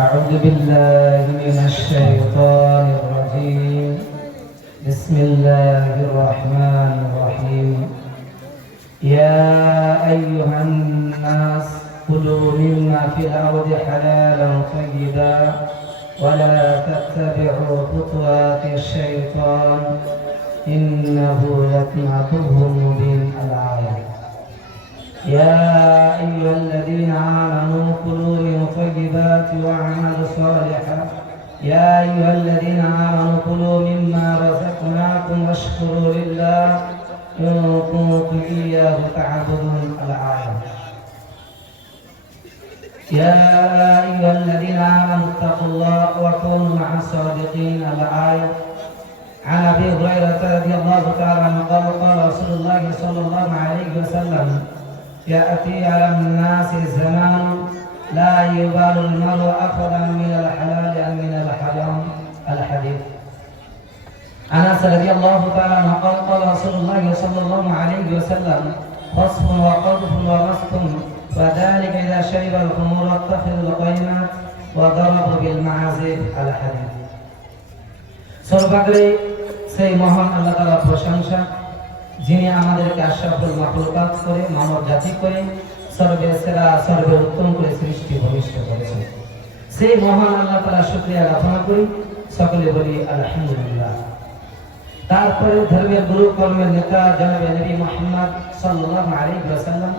أعوذ بالله من الشيطان الرجيم. بسم الله الرحمن الرحيم. يا أيها الناس كلوا مما في الأرض حلالا طيبا ولا تتبعوا خطوات الشيطان إنه لكم عدو مبين. الآية. يا أيها الذين آمنوا كلوا من طيبات واعملوا صالحا. يا أيها الذين آمنوا كلوا مما رزقناكم واشكروا لله إن كنتم إياه تعبدون. الآية. يا أيها الذين آمنوا اتقوا الله وكونوا مع الصادقين. الآية. عن أبي هريرة رضي الله تعالى عنه قال قال رسول الله صلى الله عليه وسلم: يأتي على الناس زمان لا يبال المرء أخذا من الحلال أم من الحرام. الحديث. أنس رضي الله تعالى عنه قال قال رسول الله صلى الله عليه وسلم: خصف وقذف ورسق وذلك إذا شرب الخمور واتخذ القيمات وضرب بالمعازف. الحديث. সর্বাগ্রে সেই মহান আল্লাহ তাআলার প্রশংসা, যিনি আমাদেরকে আশরাফুল মাখলুকাত করে মানব জাতি করে সর্বে সেরা সর্বে উত্তম করে সৃষ্টি ভূমিষ্ঠ করেছেন। সেই মহান আল্লাহ তাআলার শুকরিয়া জ্ঞাপন করি, সকলে বলি আলহামদুলিল্লাহ। তারপরে ধর্মের গুরু কর্মের নেতা জনাবে নবী মুহাম্মদ সাল্লাল্লাহু আলাইহি ওয়াসাল্লাম,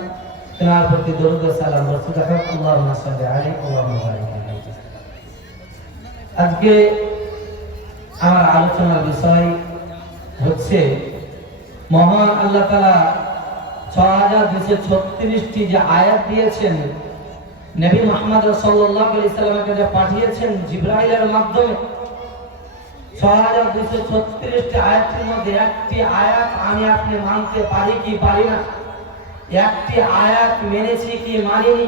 তার প্রতি দরুদ ও সালাম বর্ষিত হোক। আল্লাহুম্মা সাল্লি আলাইহি ওয়া বারিক আলাইহি। আজকে আমার আলোচনার বিষয় হচ্ছে মহান আল্লাহ তাআলা ৬২৩৬টি যে আয়াত দিয়েছেন, নবী মুহাম্মদ সাল্লাল্লাহু আলাইহি সাল্লামকে যে পাঠিয়েছেন জিবরাইলের মাধ্যমে, ৬২৩৬টি আয়াতের মধ্যে একটি আয়াত আমি আপনি মানতে পারি কি পারি না, একটি আয়াত মেনেছি কি মানিনি।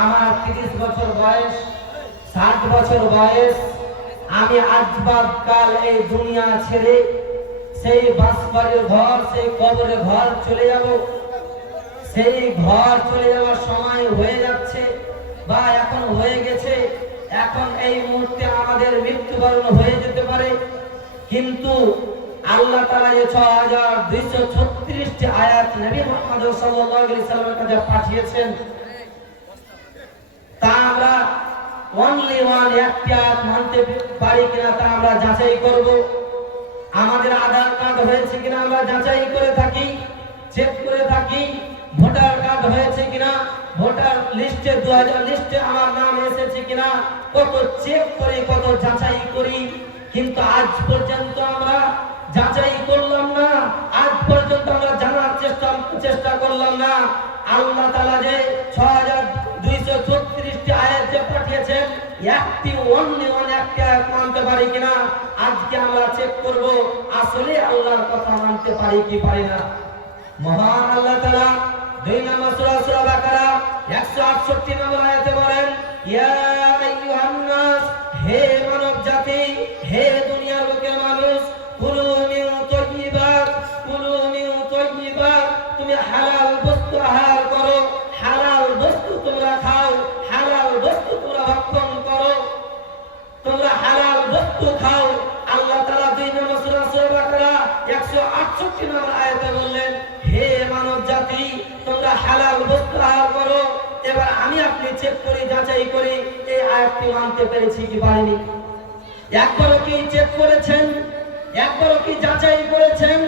আমার ৩০ বছর বয়স, ৬০ বছর বয়স, আমি আজ বাদ কাল এই দুনিয়া ছেড়ে সেই বাসবাড়ির ঘর, সেই কবরের ঘর চলে যাব। সেই ঘর চলে যাওয়ার সময় হয়ে যাচ্ছে বা এখন হয়ে গেছে। এখন এই মুহূর্তে আমাদের মৃত্যুবরণ হয়ে যেতে পারে, কিন্তু আল্লাহ তাআলা এই ৬২৩৬টি আয়াত নবী মুহাম্মদ সাল্লাল্লাহু আলাইহি সাল্লামের কাছে পাঠিয়েছেন, তা আমরা অনলি ওয়ান একটি আয়াত মানতে পারি কিনা তা আমরা যাচাই করব। আমাদের আধার কার্ড হয়েছে কিনা আমরা যাচাই করে থাকি, চেক করে থাকি। ভোটার কার্ড হয়েছে কিনা, ভোটার লিস্টে 2000 লিস্টে আমার নাম এসেছে কিনা, কত চেক করি, কত যাচাই করি। কিন্তু আজ পর্যন্ত আমরা যাচাই করলাম না, আজ পর্যন্ত আমরা জানার চেষ্টা করলাম না আল্লাহ তাআলা যে ৬২৩৬টি আয়াত যে পাঠিয়েছেন, একটি অনলি ওয়ান একটি আয়াত মানতে পারি কিনা আজকে আমরা চেক করব, আসলে আল্লাহর কথা মানতে পারি কি পারি না। মহান আল্লাহ তাআলা ২ নম্বর সূরা বাকারা ১৬৮ নম্বর আয়াতে বলেন, ইয়া আইয়ুহান নাস, হে মানব জাতি, হে দুনিয়ার লোকের মানুষ, কুলু মিন তাইয়্যিবাত, কুলু মিন তাইয়্যিবাত, তুমি হালাল বস্তু আহার করো, হালাল বস্তু তোমরা খাও, হালাল বস্তু তোমরা ভক্ষণ করো, তোমরা হালাল বস্তু খাও। আল্লাহ তাআলা ২ নম্বর সূরা বাকারা ১৬৮ নম্বর আয়াতে বললেন, হে মানব জাতি, তোমরা হালাল বস্তু আহার করো। এবার আমি আপনি চেক করি, যাচাই করি, এই আয়াতটি মানতে পেরেছি কি পারিনি। একবারও কি চেক করেছেন, একবারও কি যাচাই করেছেন?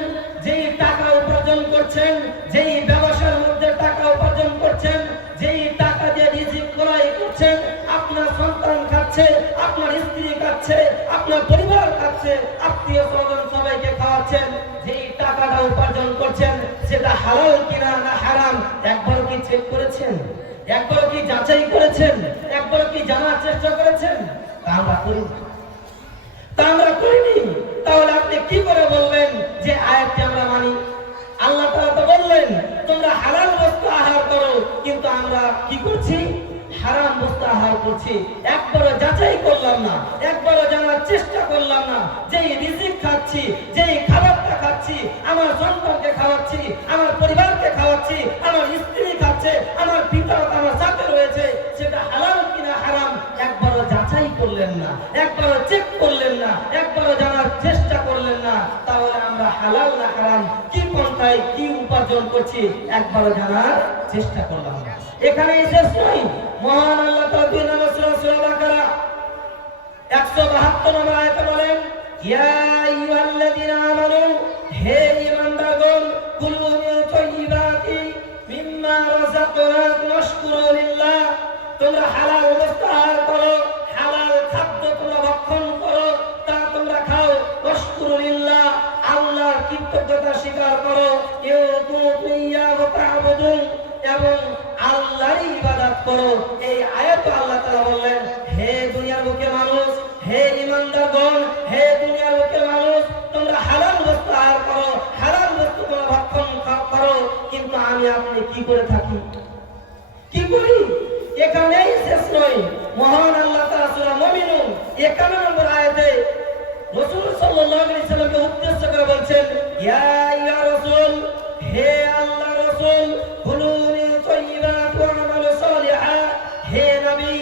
যেই টাকা উপার্জন করছেন, যেই ব্যবসার মধ্যে টাকা উপার্জন করছেন, যেই টাকা দিয়ে রিজিক ক্রয় করছেন, আপনার সন্তান খাচ্ছে, আপনার স্ত্রী খাচ্ছে, আপনার পরিবার খাচ্ছে, আত্মীয় স্বজন সবাইকে খাওয়াচ্ছেন, যেই টাকাটা উপার্জন করছেন সেটা হালাল কিনা না হারাম, একবারও কি চেক করেছেন? একবারও কি যাচাই করেছেন? একবারও কি জানার চেষ্টা করেছেন? তা আমরা করিনি। তাহলে আপনি কি করে বলবেন যে আয়াতটি আমরা মানি? আল্লাহ তাআলা তো বললেন তোমরা হালাল বস্তু আহার করো, কিন্তু আমরা কি করছি? হারাম বস্তু আহার করছি। একবারও যাচাই করলাম না, একবারও জানার চেষ্টা করলাম না। যেই রিজিক খাচ্ছি, যেই খাবারটা খাচ্ছি, আমার সন্তানকে খাওয়াচ্ছি, আমার পরিবারকে খাওয়াচ্ছি, আমার স্ত্রী খাচ্ছে, আমার পিতা আমার সাথে রয়েছে, সেটা হালাল কিনা হারাম করলেন না, একবারও চেক করলেন না, একবারও জানার চেষ্টা করলেন না, তাহলে আমরা হালাল না হারাম, কি পন্থায় কি উপার্জন করছি একবারও জানার চেষ্টা করলাম না। এখানে শেষ নয়, মহান আল্লাহ তাআলা দুই নম্বর সূরা বাকারা 172 নম্বর আয়াতে বলেন, ইয়া আইয়ুহাল্লাযীনা আমানু, হে ঈমানদারগণ, কুলু মিন তাইয়্যিবাতি মিম্মা রাযাকনাকুম ওয়াশকুরু লিল্লাহ, তোমরা হালাল বস্তু আহার করো, হালাল খাদ্য তোমরা ভক্ষণ করো, তা তোমরা খাও, ওয়াশকুরু লিল্লাহ, আল্লাহর কৃতজ্ঞতা স্বীকার করো, ইয়াহু তা'বুদুন, এবং আল্লাহরই ইবাদত করো। এই আয়াতে আল্লাহ তাআলা বললেন, হে দুনিয়ার বুকে মানুষ, হে ঈমানদারগণ, হে দুনিয়ার বুকে মানুষ, তোমরা হালাল বস্তু আহার করো, হালাল বস্তু তোমরা ভক্ষণ করো, কিন্তু আমি আপনি কি করে থাকি, কি করি? এখানেই শেষ নয়, মহান আল্লাহ তাআলা সূরা মুমিনুন 51 নম্বর আয়াতে রাসূল সাল্লাল্লাহু আলাইহি সাল্লামকে উদ্দেশ্য করে বলছেন, ইয়া ইয়া রাসূল, হে আল্লাহর রাসূল, কুলু মিন তাইয়্যিবাতি ওয়া আমালু সালিহা, হে নবী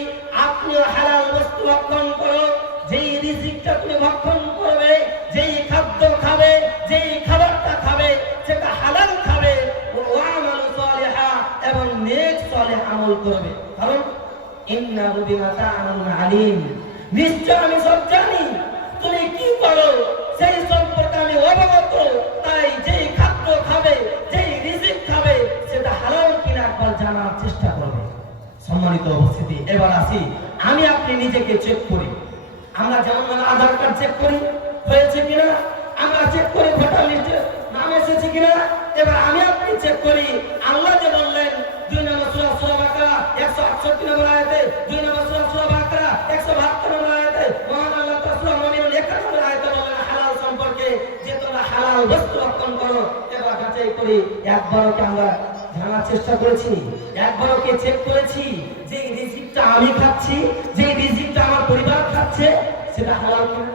আপনি হালাল বস্তু ভক্ষণ করো, যেই রিজিকটা তুমি ভক্ষণ করবে, যেই খাদ্য খাবে, যেই খাবারটা খাবে সেটা হালাল খাবে, ওয়া আমালু সালিহা, এবং নেক সালেহ আমল করবে, কারণ ইন্নাহু বিমা তা'মালুন আলিম, নিশ্চয় আমি সব জানি, তুমি কি করো সেই সম্পর্কে আমি অবগত, তাই যেই খাদ্য খাবে, যেই রিজিক খাবে সেটা হালাল কিনা একবার জানার চেষ্টা করবে। সম্মানিত উপস্থিতি, এবার আসি আমি আপনি নিজেকে চেক করি। আমরা যেমন আধার কার্ড চেক করি হয়েছে কিনা, আমরা চেক করি ভোটার লিস্টে নাম এসেছে কিনা, এবার আমি আপনি চেক করি। আল্লাহ যে বললেন 2 নম্বর সূরা বাকারা 168 নম্বর আয়াতে, 2 নম্বর সূরা বাকারা 172 নম্বর আয়াতে, মহান আল্লাহ তাআলা সূরা মুমিনুন 51 নম্বর আয়াতে বলেন হালাল সম্পর্কে, যে তোমরা হালাল বস্তু ভক্ষণ করো। এবার যাচাই করি, একবারও কি আমরা জানার চেষ্টা করেছি, একবারও কি চেক করেছি যে রিজিকটা আমি খাচ্ছি, যে রিজিকটা আমার পরিবার খাচ্ছে সেটা হালাল কিনা?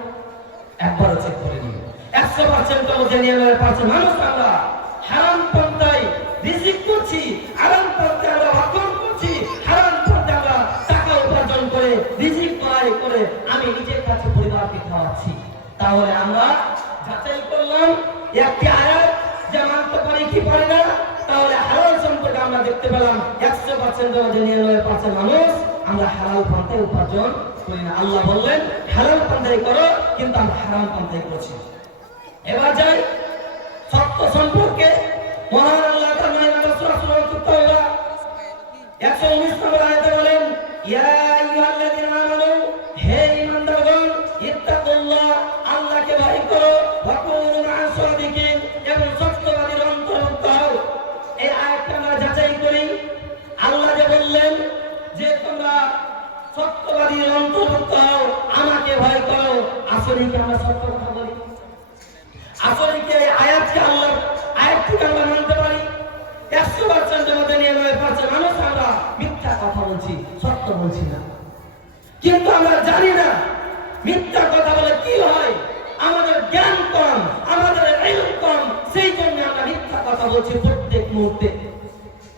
একবারও চেক করে নিই। 100% আমাদের 99% মানুষ আমরা হারাম পন্থায় রিজিক করছি, হারাম পন্থায় আমরা ভক্ষণ করছি, হারাম পন্থায় আমরা টাকা উপার্জন করে রিজিক পাই করে আমি নিজের কাছে পরিবারকে খাওয়াচ্ছি। তাহলে আমরা যাচাই করলাম একটি আয়াত যে মানতে পারি কি পারি না, তাহলে হালাল সম্পর্কে আমরা দেখতে পেলাম 100% আমাদের 99% মানুষ আমরা হালাল পন্থায় উপার্জন করি না। আল্লাহ বললেন হালাল পন্থায় করো, কিন্তু আমরা হারাম পন্থায় করছি। এবার যাই সত্য সম্পর্কে, মহান আল্লাহ তাআলা সূরা তাওবা 119 নম্বর আয়াতে বলেন, ইয়া আইয়ুহাল্লাযীনা আমানু, হে ঈমানদারগণ, ইত্তাকুল্লাহ, আল্লাহকে ভয় করো, ওয়া কুনু মা'আস সাদিকিন, এবং সত্যবাদীর অন্তর্ভুক্ত হও। এই আয়াতটা আমরা যাচাই করি। আল্লাহ যে বললেন যে তোমরা সত্যবাদীর অন্তর্ভুক্ত হও, আমাকে ভয় করো, আসলে কি আমরা সত্য কথা বলি? আসলে কি এই আয়াতকে আল্লাহর আয়াতকে আমরা মানতে পারি? 100% আমাদের 99% মানুষ আমরা মিথ্যা কথা বলছি, সত্য বলছি না। কিন্তু আমরা জানি না মিথ্যা কথা বলে কি হয়, আমাদের জ্ঞান কম, আমাদের ইলম কম, সেই জন্য আমরা মিথ্যা কথা বলছি প্রত্যেক মুহূর্তে।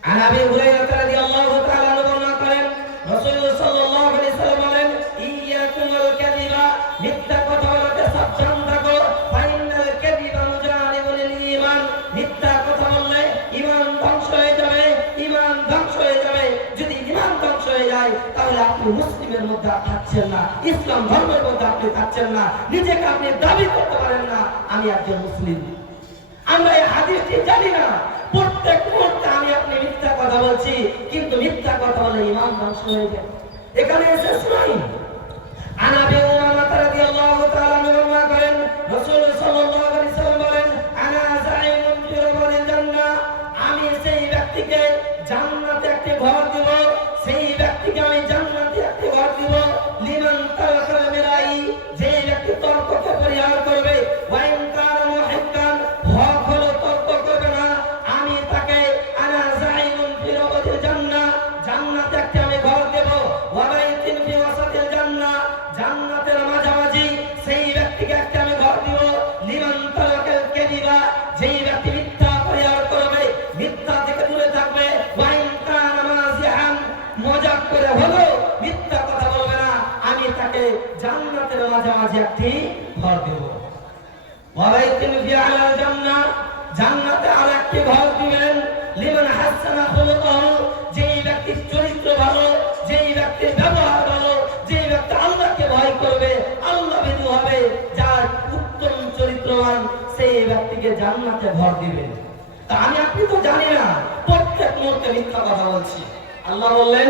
আন আবি হুরায়রা রাদিয়াল্লাহু তাআলা বর্ণনা করেন, রাসূল সাল্লাল্লাহু আলাইহি সাল্লাম বলেন, ইয়াকুম আল কাযিবা, মিথ্যা কথা বলতে সাবধান থাকো, ফাইনাল কাযিবা মুজানিবুল ঈমান, মিথ্যা কথা বললে ঈমান ধ্বংস হয়ে যাবে, ঈমান ধ্বংস হয়ে যাবে। যদি ঈমান ধ্বংস হয়ে যায় তাহলে আপনি মুসলিমের মধ্যে থাকছেন না, ইসলাম ধর্মের মধ্যে আপনি থাকছেন না, নিজেকে আপনি দাবি করতে পারেন না আমি একজন মুসলিম। আমরা এই হাদিসটি জানি না, প্রত্যেক মুহূর্তে আমি আপনি মিথ্যা কথা বলছি, কিন্তু মিথ্যা কথা বলে ঈমান ধ্বংস হয়ে যায়। এখানে শেষ নয়। আন আবি উমামা রাদিয়াল্লাহু তাআলা বর্ণনা করেন, রাসূল সাল্লাল্লাহু আলাইহি সাল্লাম বলেন, আনা যাইমুন ফি রাবাদিল জান্নাহ, আমি সেই ব্যক্তিকে জান্নাতে একটি ঘর দেব, সেই ব্যক্তিকে আমি জান্নাতে একটি ঘর দেব, লিমান তারাকা মিরাই, যে ব্যক্তি তর্ককে পরিহার করবে, ওয়া ইন কানা মুহিক্কান, হক হলো তর্ক করবে না, আমি তাকে আনা যাইমুন ফি রাবাদিল জান্নাহ, জান্নাতে একটি আমি ঘর দেব, ওয়া বাইতিন ফি ওয়াসাতিল জান্নাহ, জান্নাতের মাঝামাঝি সেই ব্যক্তিকে একটা আমি ঘর দিব, লিমান তারাকাল কাযিবা, যেই ব্যক্তি মিথ্যা পরিহার করবে, মিথ্যা থেকে দূরে থাকবে, ওয়া ইন কানা মাযিহান, মজাক করে হলো মিথ্যা কথা বলবে না, আমি তাকে তাকে জান্নাতের মাঝামাঝি একটি ঘর দেব। ওয়াবাইতিন ফি আলাল জান্নাহ, জান্নাতে আরেকটি ঘর দিবেন লিমান হাসানা খুলুকাহু, যেই ব্যক্তির চরিত্র ভালো, যেই ব্যক্তির ব্যবহার ভালো, যেই ব্যক্তি আল্লাহকে ভয় করবে, আল্লাহ ভীরু হবে, যার উত্তম চরিত্রবান, সেই ব্যক্তিকে জান্নাতে ঘর দিবেন। তা আমি আপনি তো জানি না, প্রত্যেক মুহূর্তে মিথ্যা কথা বলছি। আল্লাহ বললেন,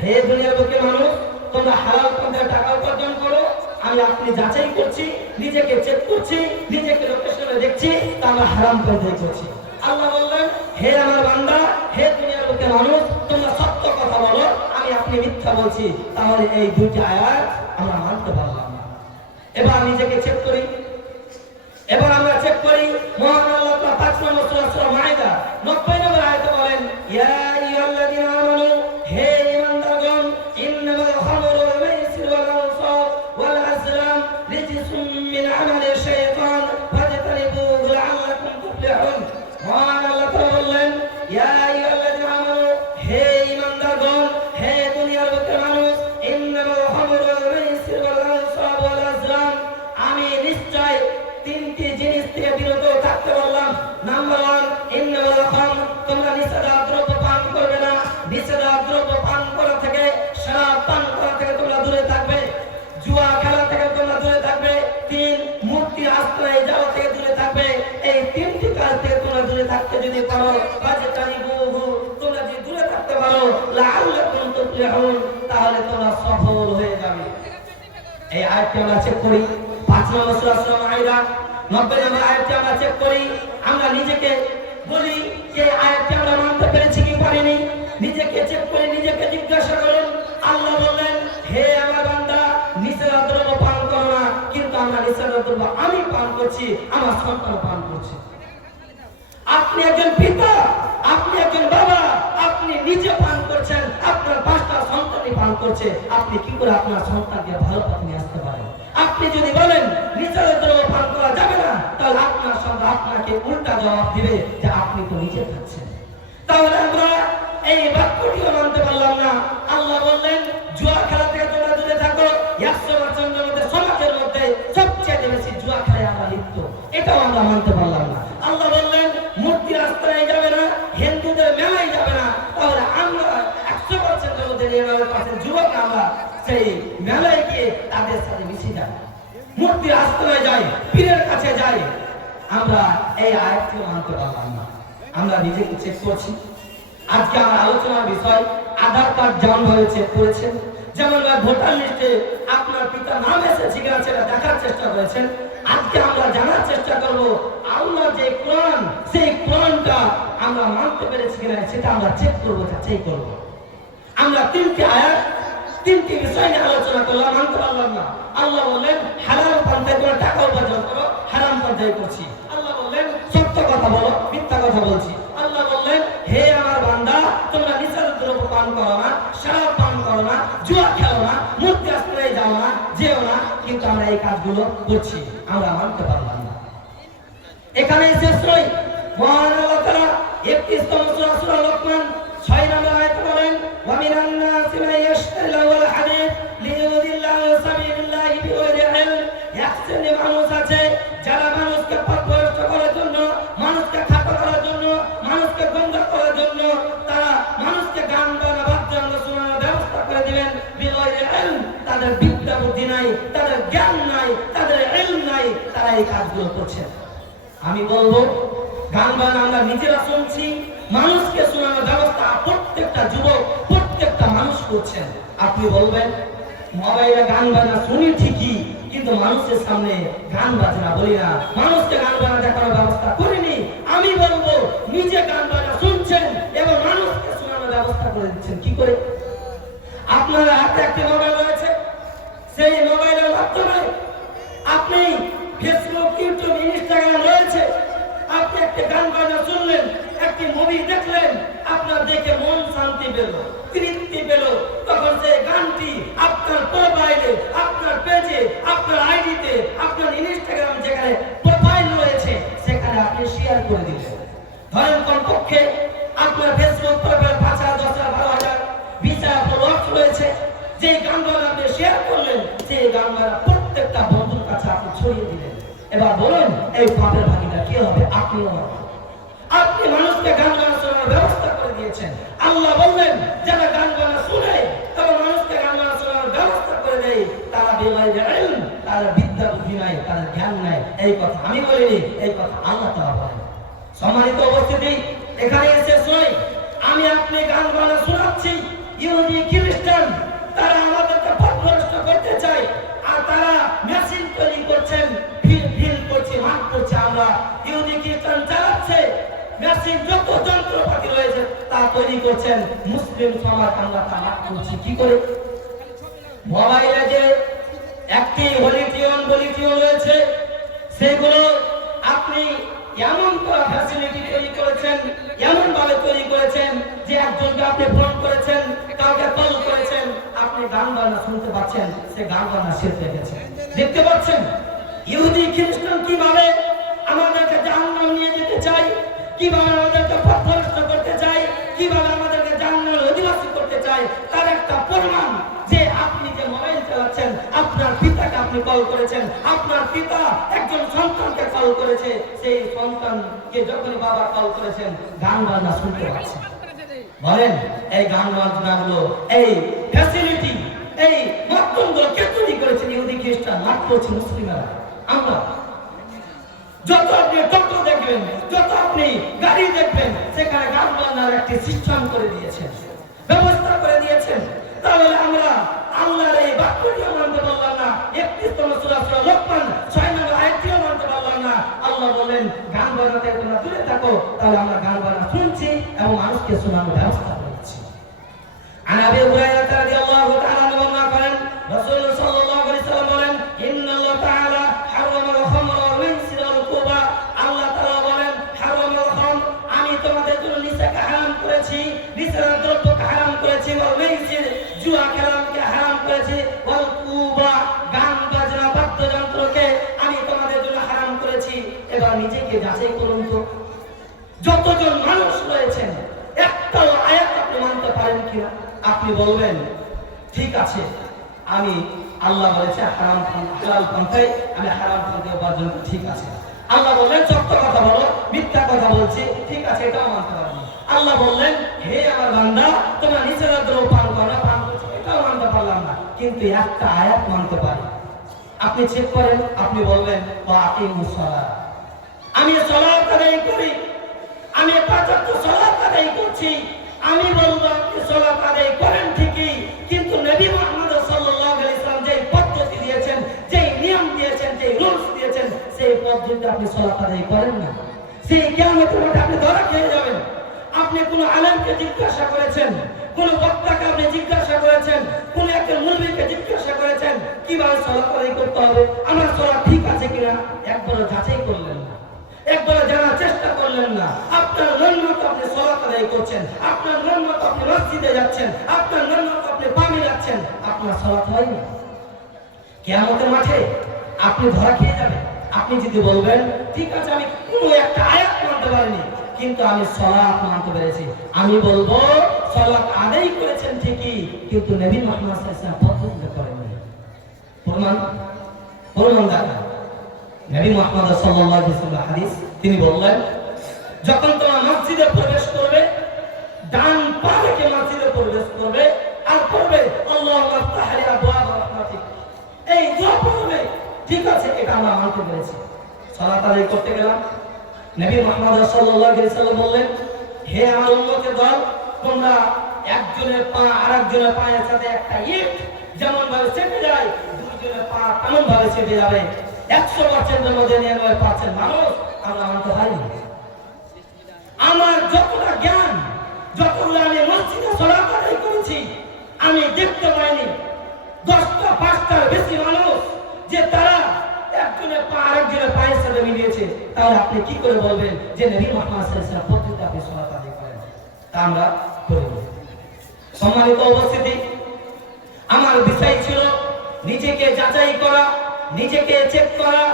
হে দুনিয়ার বুকে মানুষ, তোমরা হালাল পন্থায় টাকা উপার্জন করো, আমি আপনি যাচাই করছি, নিজেকে চেক করছি, নিজেকে লোকেশনে দেখছি, তা আমরা হারাম পন্থায় করছি। আল্লাহ বললেন, হে আমার বান্দা, হে দুনিয়ার বুকে মানুষ, তোমরা সত্য কথা বলো, আমি আপনি মিথ্যা বলছি। তাহলে এই দুইটি আয়াত আমরা মানতে পারলাম না। এবার নিজেকে চেক করি, এবার আমরা চেক করি। মহান আল্লাহ তাআলা ৫ নম্বর সূরা মাইদা ৯০ নম্বর আয়াতে বলেন, ইয়া আইয়ুহাল্লাযীনা আমানু, হে ঈমানদারগণ, ইন্নামাল খামরু ওয়াল মাইসিরু ওয়াল আনসাব ওয়াল আজলাম রিজসুম মিন আমালি শাইতান ফাজতানিবুহু লাআল্লাকুম তুফলিহুন। মহান আল্লাহ তাআলা বললেন, ইয়া আইয়ুহাল্লাযীনা আমানু, হে ঈমানদারগণ, হে দুনিয়ার বুকে মানুষ, ইন্নামাল খামরু ওয়াল মাইসিরু ওয়াল আনসাব ওয়াল আজলাম, আমি নিশ্চয় তিনটি জিনিস থেকে বিরত থাকতে বললাম। নাম্বার 1, ইন্নামাল খামর, তোমরা নিষেধাজ্ঞা দ্রব্য পান করবে না। নিষেধাজ্ঞা দ্রব্য পান করা থেকে, শরাব পান করা থেকে তোমরা দূরে থাকবে। জুয়া খেলা থেকে তোমরা দূরে থাকবে। 3, মূর্তি আশ্রয়ে যাওয়া থেকে দূরে থাকবে। এই তিনটি কাজ থেকে তোমরা দূরে থাকতে যদি পারো, ফাজতানিবুহু, তোমরা যদি দূরে থাকতে পারো, লাআল্লাকুম তুফলিহুন, তাহলে তোমরা সফল হয়ে যাবে। এই আয়াতটি আমরা চেক করি। ৫ নম্বর সূরা মাইদা ৯০ নম্বর আয়াতটি আমরা চেক করি। আমরা নিজেকে বলি যে আয়াতটি আমরা মানতে পেরেছি কি পারিনি। নিজেকে চেক করে নিজেকে জিজ্ঞাসা করুন। আল্লাহ বললেন, হে আমার বান্দা, নিষেধাজ্ঞা দ্রব্য পান করো না, কিন্তু আমরা নিষেধাজ্ঞা দ্রব্য আমি পান করছি, আমার সন্তান পান করছে। আপনি একজন পিতা, আপনি একজন বাবা, আপনি নিজে পান করছেন, আপনার 5টা সন্তানই পান করছে। আপনি কি করে আপনার সন্তানকে ভালো পথে নিয়ে আসতে পারেন? আপনি যদি বলেন নিষেধাজ্ঞা দ্রব্য পান করা যাবে না, তাহলে আপনার সন্তান আপনাকে উল্টা জবাব দিবে যে আপনি তো নিজে খাচ্ছেন। তাহলে আমরা এই বাক্যটিও মানতে পারলাম না। আল্লাহ বললেন, জুয়া খেলা থেকে তোমরা দূরে থাকো। 100% মধ্যে সমাজের মধ্যে সবচেয়ে বেশি জুয়া খেলায় আমরা লিপ্ত, এটাও আমরা মানতে পারলাম না। আল্লাহ বললেন, মূর্তি আশ্রয়ে যাবে না, হিন্দুদের মেলায় যাবে না। তাহলে আমরা 100% মধ্যে 99% যুবক আমরা সেই মেলায় গিয়ে তাদের সাথে মিশে যাই, মূর্তি আশ্রয়ে যাই, পীরের কাছে যাই। আমরা এই আয়াতটিও মানতে পারলাম না। আমরা নিজেকে চেক করছি। আজকে আমার আলোচনার বিষয় আধার কার্ড যেমন ভাবে চেক করেছেন, যেমন ভোটার লিস্টে আপনার পিতার নাম এসেছে কিনা সেটা দেখার চেষ্টা করেছেন, আজকে আমরা জানার চেষ্টা করব আল্লাহ যে কোরআন, সেই কোরআনটা আমরা মানতে পেরেছি কিনা সেটা আমরা চেক করব, যাচাই করব। আমরা 3টি আয়াত, 3টি বিষয় নিয়ে আলোচনা করলাম, মানতে পারলাম না। আল্লাহ বললেন, হালাল পন্থায় তোমরা টাকা উপার্জন করো, হারাম পন্থায় করছি। আল্লাহ বললেন, সত্য কথা বলো, মিথ্যা কথা বলছি। আল্লাহ বললেন, হে আমার বান্দা, তোমরা নিষেধাজ্ঞা দ্রব্য পান করো না, শরাব পান করো না, জুয়া খেলো না, মূর্তি আশ্রয়ে যাও না, যেও না, কিন্তু আমরা এই কাজগুলো করছি। আমরা মানতে পারলাম না। এখানে শেষ নয়। মহান আল্লাহ তাআলা 31তম সূরা লোকমান 6 নম্বর আয়াতে বলেন, ওয়া মিনান নাসি মান ইয়াশতারি আল হাদিস লিইউদিল্লা আন সাবিলিল্লাহি বিগয়রি ইলম। এক শ্রেণীর মানুষ আছে যারা মানুষকে পথভ্রষ্ট করার জন্য, মানুষকে খাটো করার জন্য, মানুষকে গোমরাহ করার জন্য, তারা মানুষকে গান বাজনা বাদ্যযন্ত্র শোনানোর ব্যবস্থা করে দিবেন বিগয়রি ইলম। তাদের বিদ্যা বুদ্ধি নাই, তাদের জ্ঞান নাই, তাদের ইলম নাই, তারা এই কাজগুলো করছে। আমি বলবো, গান বাজনা আমরা নিজেরা শুনছি, মানুষকে শোনানোর ব্যবস্থা প্রত্যেকটা যুবক, প্রত্যেকটা মানুষ করছেন। আপনি বলবেন, মোবাইলে গান বাজনা শুনি ঠিকই, কিন্তু মানুষের সামনে গান বাজনা বলি না, মানুষকে গান বাজনা দেখানোর ব্যবস্থা করিনি। আমি বলবো, নিজে গান বাজনা শুনছেন এবং মানুষকে শোনানোর ব্যবস্থা করে দিচ্ছেন। কি করে? আপনার হাতে একটি মোবাইল রয়েছে, সেই মোবাইলের মাধ্যমে আপনি ফেসবুক, ইউটিউব, ইনস্টাগ্রাম রয়েছে, আপনি একটি গান বাজনা শুনলেন, একটি মুভি দেখলেন, আপনার দেখে মন শান্তি পেল, তৃপ্তি পেল, তখন সেই গানটি আপনার প্রোফাইলে, আপনার পেজে, আপনার আইডিতে, আপনার ইনস্টাগ্রাম যেখানে প্রোফাইল রয়েছে সেখানে আপনি শেয়ার করে দিলেন। ধরেন কমপক্ষে আপনার ফেসবুক প্রোফাইল 5,000, 10,000, 12,000, 20,000 ফলোয়ার্স রয়েছে, যে গান বাজনা আপনি শেয়ার করলেন, সেই সেই গান গানা প্রত্যেকটা বন্ধুর কাছে আপনি ছড়িয়ে দিলেন। এবার বলুন এই পাপের ভাগিটা কি হবে? আপনিও হবে। আপনি মানুষকে গান গানা শোনার ব্যবস্থা করে দিয়েছেন। আল্লাহ বললেন যারা গান গানা শুনে এবং মানুষকে গান গানা শোনার ব্যবস্থা করে দেয় তারা বেগাইরে ইলম, তারা বিদ্যা বুদ্ধি নাই, তারা জ্ঞান নাই। এই কথা আমি বলিনি, এই কথা আল্লাহ তাআলা বলেন। সম্মানিত উপস্থিতি, এখানে এসে শুনি আমি আপনি গান গানা শোনাচ্ছি, ইহুদি খ্রিস্টান তারা আমাদেরকে পথভ্রষ্ট করতে চায়, আর তারা মেশিন তৈরি করছেন, ফিল করছে, মাঠ করছে, আমরা ইহুদি খ্রিস্টান চালাচ্ছে মেশিন, যত যন্ত্রপাতি রয়েছে তা তৈরি করছেন, মুসলিম সমাজ আমরা তা লাভ করছি কি করে? মোবাইলে যে একটি হলিটিয়ন বলিটিয়ন রয়েছে সেগুলো আপনি এমন ফ্যাসিলিটি তৈরি করেছেন, এমন ভাবে তৈরি করেছেন যে একজনকে আপনি ফোন করেছেন, কাউকে কল করেছেন, আপনি গান বাজনা শুনতে পাচ্ছেন, সে গান বাজনা শিখতে গেছে। দেখতে পাচ্ছেন ইহুদি খ্রিস্টান কিভাবে আমাদেরকে জাহান্নাম নিয়ে যেতে চায়, কিভাবে আমাদেরকে পথভ্রষ্ট করতে চায়, কিভাবে আমাদেরকে জাহান্নামের অধিবাসী করতে চায়, তার একটা প্রমাণ যে আপনি যে মোবাইল চালাচ্ছেন, আপনার পিতাকে আপনি কল করেছেন, আপনার পিতা একজন সন্তানকে কল করেছে, সেই সন্তানকে যখনই বাবা কল করেছেন গান বাজনা শুনতে পাচ্ছেন। বলেন এই গান বাজনাগুলো, এই ফ্যাসিলিটি, এই মাধ্যমগুলো কে তৈরি করেছেন? ইহুদি খ্রিস্টান, লাভ করছে মুসলিমরা। আমরা যত আপনি টোটো দেখবেন, যত আপনি গাড়ি দেখবেন, সেখানে গান বাজনার একটি সিস্টেম করে দিয়েছেন, ব্যবস্থা করে দিয়েছেন। তাহলে আমরা আল্লাহর এই বাক্যটিও মানতে পারলাম না, 31তম সূরা সূরা লোকমান 6 নম্বর আয়াতটিও মানতে পারলাম না। আল্লাহ বলেন গান বাজনাতে তোমরা দূরে থাকো, তাহলে আমরা গান বাজনা শুনছি এবং মানুষকে শোনানোর ব্যবস্থা করছি। আন আবি হুরায়রা রাদিয়াল্লাহু তাআলা বর্ণনা করেন রাসূল সাল্লাল্লাহু আলাইহি সাল্লাম বলেন ইন্নাল্লাহ তাআলা হারামাল খামরা ওয়াল মাইসির ওয়াল কুবা, আল্লাহ তাআলা বলেন হারামাল খাম, আমি তোমাদের জন্য নিশাকে হারাম করেছি, নিশার দ্রব্যকে হারাম করেছি, ওয়াল মাইসির, জুয়া খেলাকে হারাম করেছি, ওয়াল কুবা, গান বাজনা বাদ্যযন্ত্রকে আমি তোমাদের জন্য হারাম করেছি। এবার নিজেকে যাচাই করুন তো, যতজন মানুষ রয়েছেন একটাও আয়াত আপনি মানতে পারেন কিনা? আপনি বলবেন ঠিক আছে আমি আল্লাহ বলেছে হারাম হালাল পন্থায় আমি হারাম পন্থায় উপার্জন, ঠিক আছে। আল্লাহ বললেন সত্য কথা বলো, মিথ্যা কথা বলছি, ঠিক আছে, এটাও মানতে পারেন। আল্লাহ বললেন হে আমার বান্দা তোমরা নিষেধ দ্রব্য পান করো, পান করছো, এটাও মানতে পারলাম না, কিন্তু একটা আয়াত মানতে পারি। আপনি চেক করেন, আপনি বলবেন ওয়াকিমুস সালাত, আমি সালাত আদায় করি, আমি 5 ওয়াক্ত সালাত আদায় করছি। আমি বলবো আপনি সালাত আদায় করেন ঠিকই, কিন্তু নবী মুহাম্মদ সাল্লাল্লাহু আলাইহি ওয়াসাল্লাম যে পদ্ধতি দিয়েছেন, যে নিয়ম দিয়েছেন, যে রুলস দিয়েছেন, সেই পদ্ধতিতে আপনি সালাত আদায় করেন না, সেই কিয়ামতের মাঠে আপনি ধরা খেয়ে যাবেন। আপনি কোন আলেমকে জিজ্ঞাসা করেছেন, কোন বক্তাকে আপনি জিজ্ঞাসা করেছেন, কোন একজন মুলবিকে জিজ্ঞাসা করেছেন কিভাবে সালাত আদায় করতে হবে, আমার সালাত ঠিক আছে কিনা, একবারও যাচাই করলেন না, একবার জানার চেষ্টা করলেন না। আপনার মন মতো আপনি সালাত আদায় করছেন, আপনার মন মতো আপনি মসজিদে যাচ্ছেন, আপনার মন মতো আপনি পানি যাচ্ছেন, আপনার সালাত হয়নি। কিয়ামতের মাঠে আপনি ধরা খেয়ে যাবেন। আপনি যদি বলবেন ঠিক আছে আমি কোনো একটা আয়াত মানতে পারিনি, কিন্তু আমি সালাত মানতে পেরেছি, আমি বলবো সালাত আদায় করেছেন ঠিকই, কিন্তু নবী মুহাম্মদ সাল্লাল্লাহু আলাইহি ওয়াসাল্লাম পদ্ধতি করেননি। প্রমাণ দেখা নবী মুহাম্মদ সাল্লাল্লাহু আলাইহি ওয়াসাল্লাম হাদিস, তিনি বললেন যখন তোমরা মসজিদে প্রবেশ করবে ডান পা রেখে মসজিদে প্রবেশ করবে আর পড়বে আল্লাহুম্মা আফতাহ লি আবওয়াব রাহমাতিক, এই দোয়া পড়বে, ঠিক আছে, এটা আমরা মানতে পেরেছি। সালাত আদায় করতে গেলাম, নবী মুহাম্মদ সাল্লাল্লাহু আলাইহি ওয়াসাল্লাম বললেন হে আমার উম্মতের দল, তোমরা একজনের পা আরেকজনের পায়ের সাথে একটা ইট যেমন ভাবে চেপে যায়, দুইজনের পা তেমন ভাবে চেপে যাবে। 100% মধ্যে 99% মানুষ আমরা মানতে পারি না। আমার যতটা জ্ঞান, যতগুলো আমি মসজিদে সালাত আদায় করেছি, আমি দেখতে পাইনি 10টা 5টার বেশি মানুষ যে তারা একজনের পা আরেকজনের পায়ের সাথে মিলিয়েছে। তাহলে আপনি কি করে বলবেন যে নবী মুহাম্মদ সাল্লাল্লাহু আলাইহি ওয়াসাল্লাম পদ্ধতিতে আপনি সালাত আদায় করেন? তা আমরা করি না। সম্মানিত উপস্থিতি, আমার বিষয় ছিল নিজেকে যাচাই করা, নিজেকে চেক করা,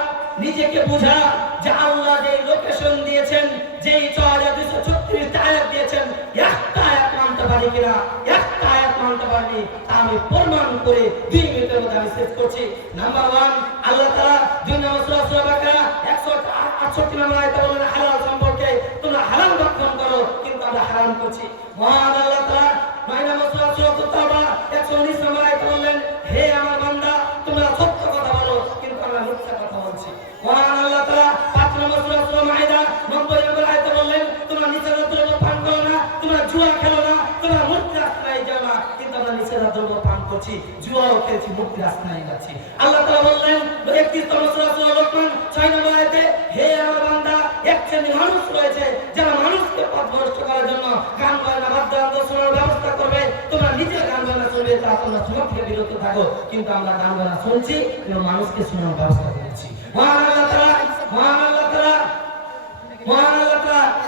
নিজেকে বোঝা যে আল্লাহ যে লোকেশন দিয়েছেন, যেই 6236 আয়াত দিয়েছেন, একটা আয়াত মানতে পারি কিনা, একটা আয়াত মানতে পারিনি, তা আমি প্রমাণ করে 2 মিনিটের মধ্যে আমি শেষ করছি। নাম্বার 1, আল্লাহ তাআলা 2 নম্বর সূরা সূরা বাকারা 168 নম্বর আয়াতে বলেন হালাল সম্পর্কে, তোমরা হারাম ভক্ষণ করো, কিন্তু আমরা হারাম করছি। মহান আল্লাহ তাআলা 9 নম্বর সূরা সূরা তাওবা 119 নম্বর আয়াতে বললেন, হে আমার বান্দা, তোমরা সত্য কথা বলো, কিন্তু আমরা মিথ্যা কথা বলছি। মহান আল্লাহ তাআলা 5 নম্বর সূরা সূরা মাইদা 90 নম্বর আয়াতে বললেন, তোমরা নিষিদ্ধ দ্রব্য পান করো না, তোমরা জুয়া খেলো না, তোমরা মুক্তির রাস্তায় যাও না, কিন্তু আমরা নিষিদ্ধ দ্রব্য পান করছি, জুয়াও খেলছি, মুক্তির রাস্তায় যাচ্ছি। আল্লাহ তাআলা বললেন 31 নম্বর সূরা সূরা লোকমান 6 নম্বর আয়াতে, হে আমার বান্দা, এক শ্রেণীর মানুষ রয়েছে যারা মানুষকে পথভ্রষ্ট করার জন্য গান বাজনা বাদ্যযন্ত্র শোনার ব্যবস্থা করবে, তোমরা নিজের গান বাজনা শুনবে, তা তোমরা সুযোগ থেকে বিরত থাকো, কিন্তু আমরা গান বাজনা শুনছি এবং মানুষকে শোনার ব্যবস্থা করছি। মহান আল্লাহ তাআলা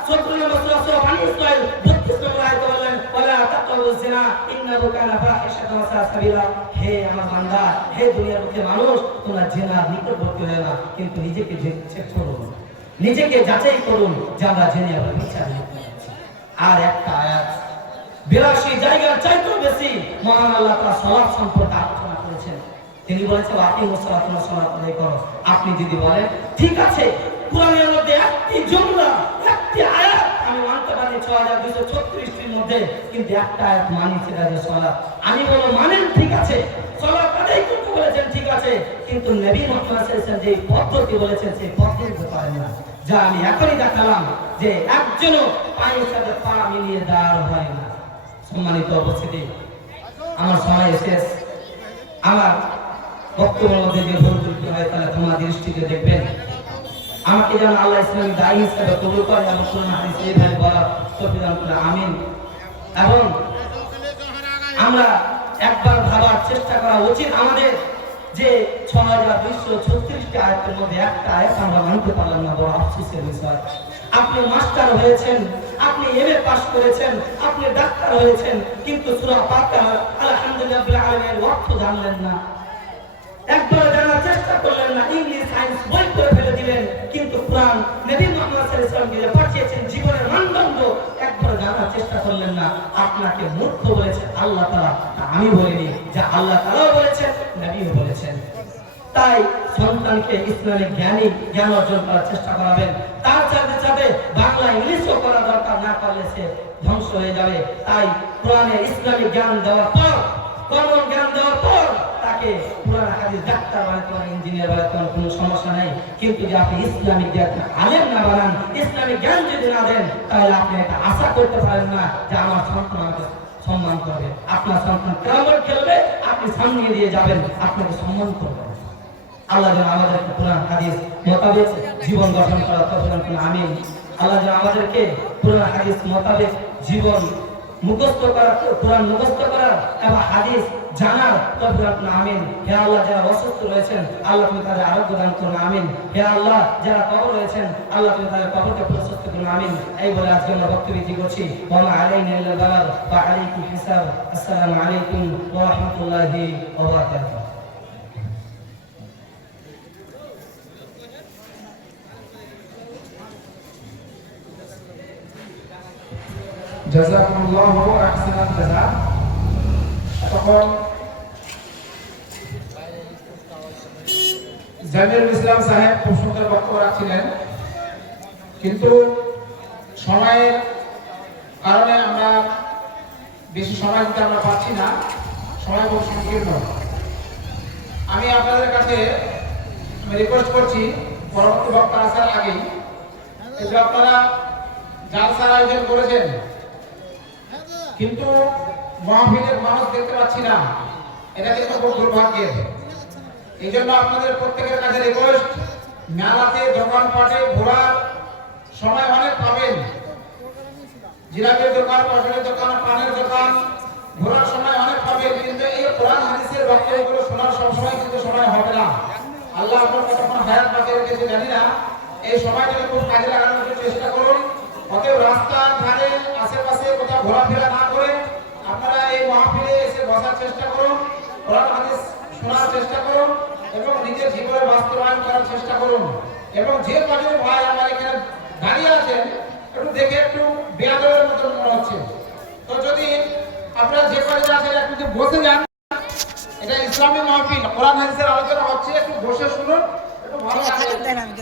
17 নম্বর সূরা সূরা বনী ইসরাঈল 32 নম্বর আয়াতে বলেন, ওয়ালা তাকরাবুজ জিনা ইন্নাহু কানা ফাহিশাতান ওয়া সাআ সাবিলা, হে আমার বান্দা, হে দুনিয়ার মুখে মানুষ, তোমরা জিনার নিকটবর্তী হও না, কিন্তু নিজেকে চেক করুন, নিজেকে যাচাই করুন যে আমরা জেনে আমরা বিচার করছি। আর একটা আয়াত 82 জায়গার চাইতেও বেশি মহান আল্লাহ তাআলা সালাত সম্পর্কে আলোচনা করেছেন। তিনি বলেছেন আকিমুস সালাত ওয়া সালাত আলাইহি করো। আপনি যদি বলেন ঠিক আছে, কোরআনের মধ্যে একটি জুমলা, একটি আয়াত আমি মানতে পারি 6236 মধ্যে, কিন্তু একটা আয়াত মানি, সেটা যে সালাত। আমি বলবো মানেন, ঠিক আছে, সালাত আদায় করতে বলেছেন, ঠিক আছে, কিন্তু নবী মুহাম্মদ সাল্লাল্লাহু আলাইহি ওয়াসাল্লাম যে পদ্ধতি বলেছেন সেই পদ্ধতি পারেন না। যা আমি এখনই দেখালাম যে একজনও পায়ের সাথে পা মিলিয়ে দাঁড় হয় না। সম্মানিত উপস্থিতি, আমার সময় শেষ। আমার বক্তব্যের মধ্যে যে ভুল ত্রুটি হয় তাহলে তোমার দৃষ্টিতে দেখবেন। আমাকে যেন আল্লাহ ইসলামিক দায়ী হিসেবে কবুল করে এবং কোরআন হাদিস এইভাবে বলার তৌফিক দান করে, আমিন। এবং আমরা একবার ভাবার চেষ্টা করা উচিত আমাদের যে 6236 আয়াতের মধ্যে একটা আয়াত আমরা মানতে পারলাম না, বড় আফসোসের বিষয়। আপনি মাস্টার হয়েছেন, আপনি এমএ পাস করেছেন, আপনি ডাক্তার হয়েছেন, কিন্তু সূরা ফাতিহা আলহামদুলিল্লাহ রাব্বিল আলামিনের অর্থ জানলেন না, একবার জানার চেষ্টা করলেন না, ইংলিশ সায়েন্স বই করে ফেলে দিলেন, কিন্তু কোরআন নবী মুহাম্মদ সাল্লাল্লাহু আলাইহি ওয়াসাল্লামকে যে পাঠিয়েছেন জীবনের মানদণ্ড একবার জানার চেষ্টা করলেন না। আপনাকে মূর্খ বলেছেন আল্লাহ তাআলা, আমি বলিনি, যে আল্লাহ তাআলাও বলেছেন, নবীও বলেছেন। তাই সন্তানকে ইসলামিক জ্ঞান অর্জন করার চেষ্টা করাবেন। তার সাথে সাথে বাংলা ইংলিশও করা দরকার, না করলে সে ধ্বংস হয়ে যাবে। তাই কোরআনে ইসলামিক জ্ঞান দেওয়ার পর, কমন জ্ঞান দেওয়ার পর তাকে কোরআন হাদিস ডাক্তার বানাতে পারেন, ইঞ্জিনিয়ার বানাতে পারেন, কোনো সমস্যা নাই। কিন্তু যে আপনি ইসলামিক জ্ঞান আলেম না বানান, ইসলামিক জ্ঞান যদি না দেন, তাহলে আপনি একটা আশা করতে পারেন না যে আমার সন্তান আমাকে সম্মান করবে। আপনার সন্তান কেমন খেলবে, আপনি সামনে দিয়ে যাবেন, আপনাকে সম্মান করবে। আল্লাহ যেন আমাদেরকে কোরআন হাদিস মোতাবেক জীবন গঠন করার তৌফিক দান করুন, আমিন। আল্লাহ যেন আমাদেরকে কোরআন হাদিস মোতাবেক জীবন মুখস্থ করা, কোরআন মুখস্থ করা এবং হাদিস জানার তৌফিক দান করুন, আমিন। হে আল্লাহ, যারা অসুস্থ রয়েছেন আল্লাহ তুমি তাদের আরোগ্য দান করুন, আমিন। হে আল্লাহ, যারা কবর রয়েছেন আল্লাহ তুমি তাদের কবরকে প্রশস্ত করুন, আমিন। এই বলে আজকে আমরা বক্তব্য করছি। ওয়া মা আলাইনা ইল্লাল বালাগ ওয়া আলাইকুম হিসাব। আসসালামু আলাইকুম ওয়া রাহমাতুল্লাহি ওয়া বারাকাতুহু। জাযাকুমুল্লাহু আহসানাল জাযা। তখন জামিরুল ইসলাম সাহেব খুব সুন্দর বক্তব্য রাখছিলেন, কিন্তু সময়ের কারণে আমরা বেশি সময় দিতে আমরা পাচ্ছি না, সময় খুব সংকীর্ণ। আমি আপনাদের কাছে রিকোয়েস্ট করছি, পরবর্তী বক্তা আসার আগেই যে আপনারা জালসার আয়োজন করেছেন, কিন্তু মাহফিলের মানুষ দেখতে পাচ্ছি না, এটা কিন্তু খুব দুর্ভাগ্যের। এই জন্য আপনাদের প্রত্যেকের কাছে রিকোয়েস্ট, মেলাতে দোকানপাটে ঘোরার সময় অনেক পাবেন, জিলাপির দোকান, পটলের দোকান, পানের দোকান, ঘোরার সময় অনেক পাবেন, কিন্তু এই কোরআন হাদিসের বক্তব্যগুলো শোনার সবসময় কিন্তু সময় হবে না। আল্লাহ আপনার কতক্ষণ হায়াত বাঁচিয়ে রেখেছে জানি না, এই সময়টাকে খুব কাজে লাগানোর জন্য চেষ্টা করুন। অতএব রাস্তার ধারে আশেপাশে কোথাও ঘোরাফেরা না করে আপনারা এই মাহফিলে এসে বসার চেষ্টা করুন, কোরআন হাদিস শোনার চেষ্টা করুন। এবং নিজের জীবনে বাস্তবায়ন করার চেষ্টা করুন। এবং যে কজন ভাই আমার এখানে দাঁড়িয়ে আছেন একটু দেখে একটু বেয়াদবের মতো মনে হচ্ছে, তো যদি আপনারা যে কজন আছেন একটু যদি বসে যান, এটা ইসলামী মাহফিল, কোরআন হাদিসের আলোচনা হচ্ছে, একটু বসে শুনুন, একটু ভালো লাগে।